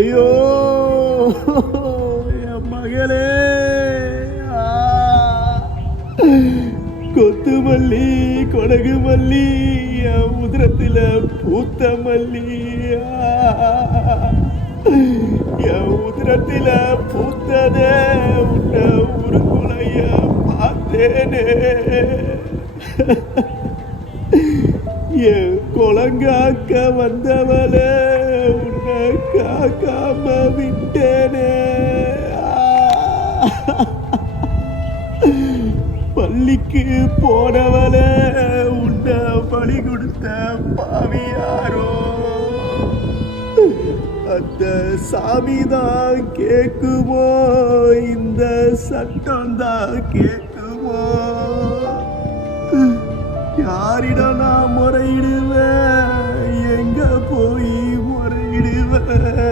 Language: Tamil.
ஐயோ என் மகளே, கொத்து மல்லி கொடகு மல்லி என் உதிரத்துல பூத்த மல்லி, என் உதிரத்துல பூத்ததே உன்ன உருகுலைய பார்த்தேனே, என் குளங்காக்க வந்தவளே உன்னை காக்காம விட்டேனே, பள்ளிக்கு போனவளே உன்னை பலி கொடுத்த பாவியாரோ, அந்த சாமிதான் கேக்குமோ, இந்த சட்டம் தான் கேக்குமோ, யாரிடம் நான் முறையிடுவேன், எங்க போய் முறையிடுவேன்?